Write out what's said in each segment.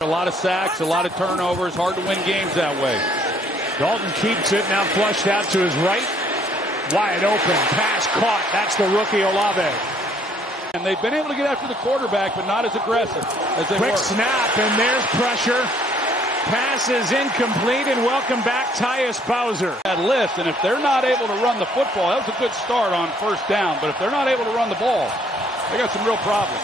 A lot of sacks, a lot of turnovers, hard to win games that way. Dalton keeps it, now flushed out to his right. Wide open, pass caught. That's the rookie Olave. And they've been able to get after the quarterback, but not as aggressive as they were. Quick snap, and there's pressure. Pass is incomplete, and welcome back Tyus Bowser. That list, and if they're not able to run the football, that was a good start on first down, but if they're not able to run the ball, they got some real problems.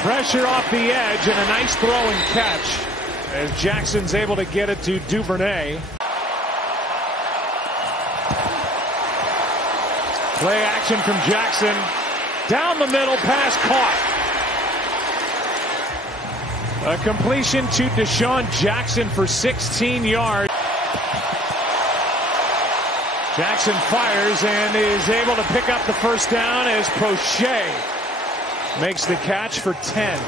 Pressure off the edge, and a nice throw and catch as Jackson's able to get it to Duvernay. Play action from Jackson. Down the middle, pass caught. A completion to Deshaun Jackson for 16 yards. Jackson fires and is able to pick up the first down as Prochet makes the catch for 10.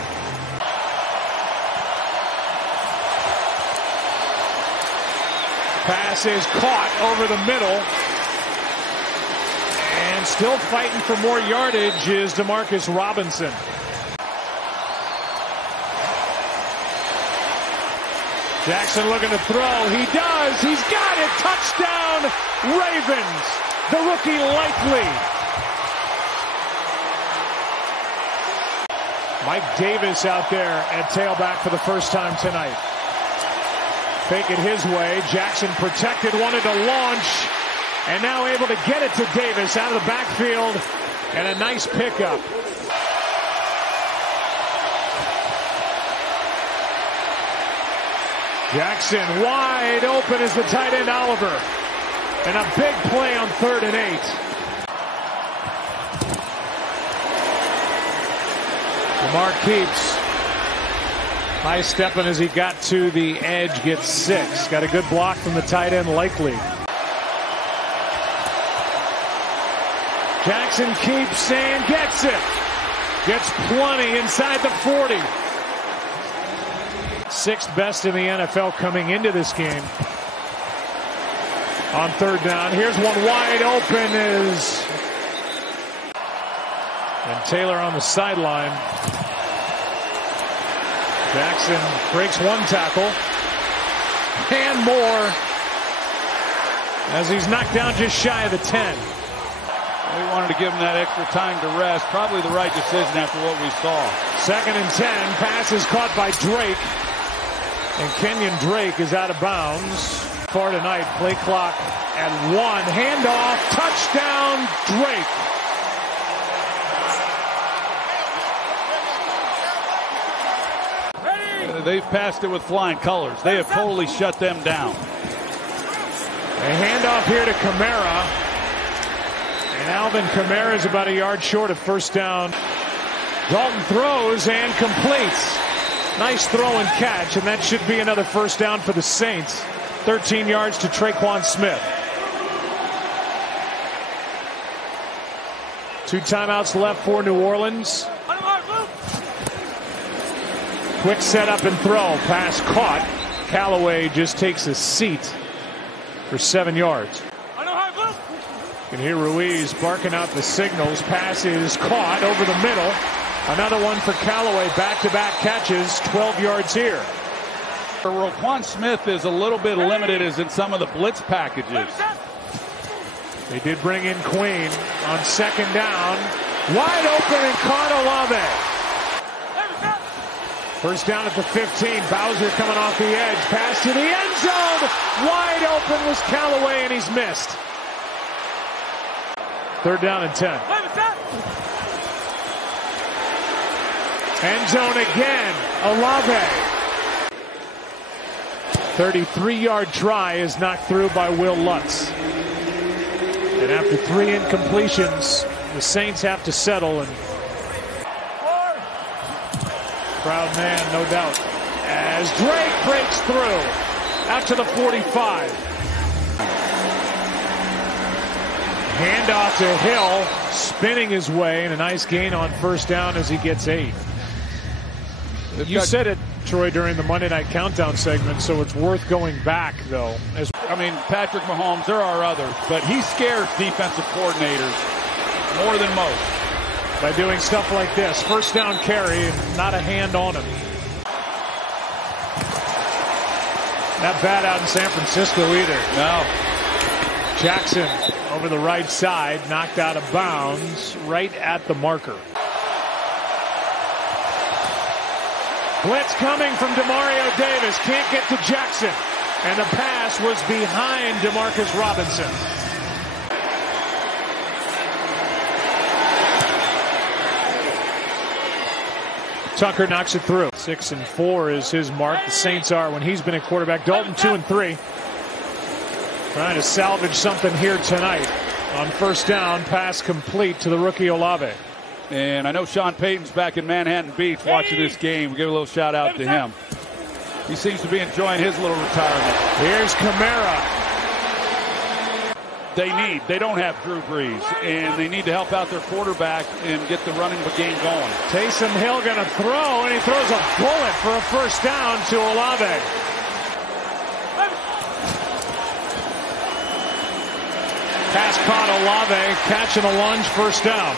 Pass is caught over the middle. And still fighting for more yardage is Demarcus Robinson. Jackson looking to throw. He does. He's got it. Touchdown, Ravens. The rookie Likely. Mike Davis out there at tailback for the first time tonight. Fake it his way. Jackson protected, wanted to launch, and now able to get it to Davis out of the backfield, and a nice pickup. Jackson wide open as the tight end Oliver. And a big play on 3rd and 8. Lamar keeps. High stepping as he got to the edge, gets 6. Got a good block from the tight end Likely. Jackson keeps and gets it. Gets plenty inside the 40. 6th best in the NFL coming into this game. On 3rd down, here's one wide open and Taylor on the sideline. Jackson breaks one tackle and more as he's knocked down just shy of the 10. They wanted to give him that extra time to rest. Probably the right decision after what we saw. 2nd and 10. Pass is caught by Drake. And Kenyon Drake is out of bounds. For tonight, play clock at 1. Handoff, touchdown, Drake. They've passed it with flying colors. They have totally shut them down. A handoff here to Kamara. And Alvin Kamara is about a yard short of first down. Dalton throws and completes. Nice throw and catch, and that should be another first down for the Saints. 13 yards to Traquan Smith. 2 timeouts left for New Orleans. Quick setup and throw. Pass caught. Callaway just takes a seat for 7 yards. You can hear Ruiz barking out the signals. Pass is caught over the middle. Another one for Callaway. Back-to-back catches. 12 yards here. Roquan Smith is a little bit limited as in some of the blitz packages. They did bring in Queen on 2nd down. Wide open and caught Olave. First down at the 15. Bowser coming off the edge. Pass to the end zone. Wide open was Callaway, and he's missed. 3rd down and 10. End zone again. Olave. 33-yard try is knocked through by Will Lutz. And after 3 incompletions, the Saints have to settle. And proud man, no doubt. As Drake breaks through out to the 45. Handoff to Hill, spinning his way, and a nice gain on first down as he gets 8. You said it, Troy, during the Monday Night Countdown segment, so it's worth going back, though. I mean, Patrick Mahomes, there are others, but he scares defensive coordinators more than most. By doing stuff like this. First down carry, not a hand on him. Not bad out in San Francisco either. No. Jackson over the right side, knocked out of bounds right at the marker. Blitz coming from Demario Davis. Can't get to Jackson. And the pass was behind DeMarcus Robinson. Tucker knocks it through. 6 and 4 is his mark. The Saints are when he's been at quarterback. Dalton 2 and 3. Trying to salvage something here tonight. On first down, pass complete to the rookie Olave. And I know Sean Payton's back in Manhattan Beach watching this game. We'll give a little shout out to him. He seems to be enjoying his little retirement. Here's Kamara. They don't have Drew Brees, and they need to help out their quarterback and get the running game going. Taysom Hill going to throw, and he throws a bullet for a first down to Olave. Pass caught. Olave catching a lunge, first down.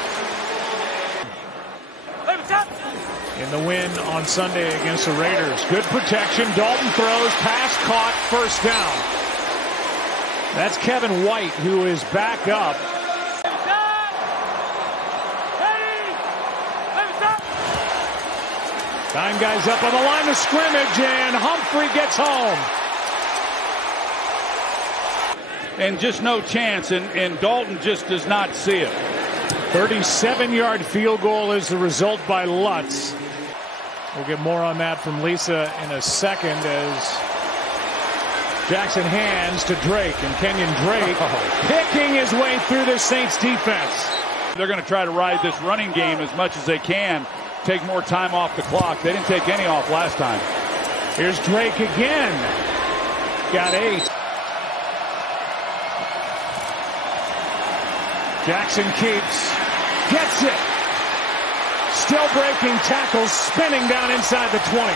In the win on Sunday against the Raiders. Good protection. Dalton throws. Pass caught. First down. That's Kevin White, who is back up. 9 guys up on the line of scrimmage, and Humphrey gets home. And just no chance, and Dalton just does not see it. 37-yard field goal is the result by Lutz. We'll get more on that from Lisa in a second as Jackson hands to Drake, and Kenyon Drake picking his way through the Saints defense. They're going to try to ride this running game as much as they can, take more time off the clock. They didn't take any off last time. Here's Drake again. Got 8. Jackson keeps, gets it. Still breaking tackles, spinning down inside the 20.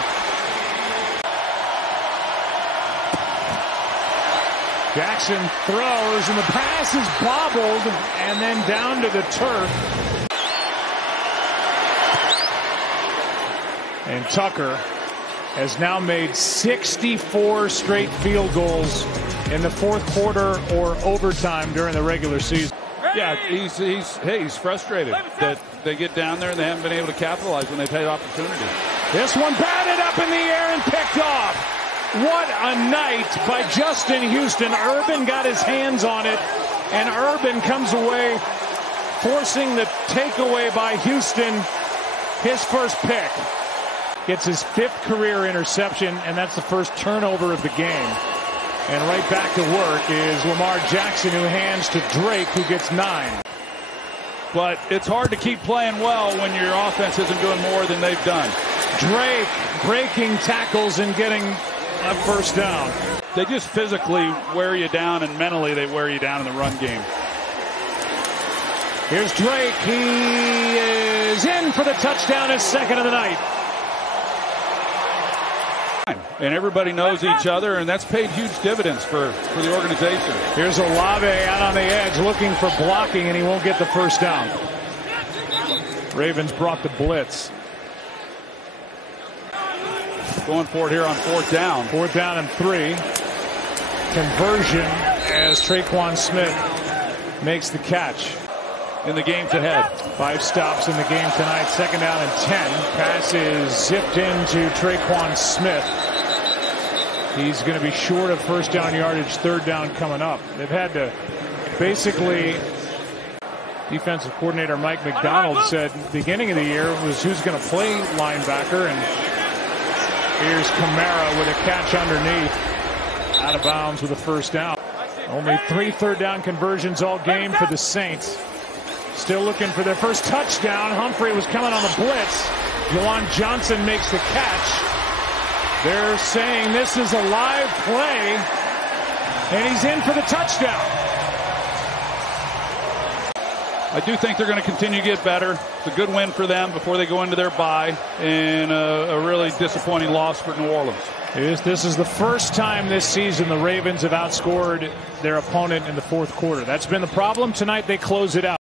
Jackson throws, and the pass is bobbled, and then down to the turf. And Tucker has now made 64 straight field goals in the fourth quarter or overtime during the regular season. Yeah, he's frustrated that they get down there and they haven't been able to capitalize when they've had opportunity. This one batted up in the air and picked off. What a night by Justin Houston. Urban got his hands on it, and Urban comes away forcing the takeaway by Houston. His first pick. Gets his 5th career interception, and that's the first turnover of the game. And right back to work is Lamar Jackson, who hands to Drake, who gets 9. But it's hard to keep playing well when your offense isn't doing more than they've done. Drake breaking tackles and getting a first down. They just physically wear you down, and mentally they wear you down in the run game. Here's Drake. He is in for the touchdown, his 2nd of the night. And everybody knows each other, and that's paid huge dividends for the organization. Here's Olave out on the edge looking for blocking, and he won't get the first down. Ravens brought the blitz. Going for it here on 4th down. 4th down and 3. Conversion as Traquan Smith makes the catch. In the games ahead. 5 stops in the game tonight. 2nd down and 10. Pass is zipped into Traquan Smith. He's going to be short of first down yardage. 3rd down coming up. They've had to basically, defensive coordinator Mike McDonald said beginning of the year was who's going to play linebacker, and here's Kamara with a catch underneath. Out of bounds with a first down. Only 3 3rd down conversions all game for the Saints. Still looking for their first touchdown. Humphrey was coming on the blitz. Juwan Johnson makes the catch. They're saying this is a live play, and he's in for the touchdown. I do think they're going to continue to get better. It's a good win for them before they go into their bye, and a really disappointing loss for New Orleans. This is the first time this season the Ravens have outscored their opponent in the fourth quarter. That's been the problem. Tonight they close it out.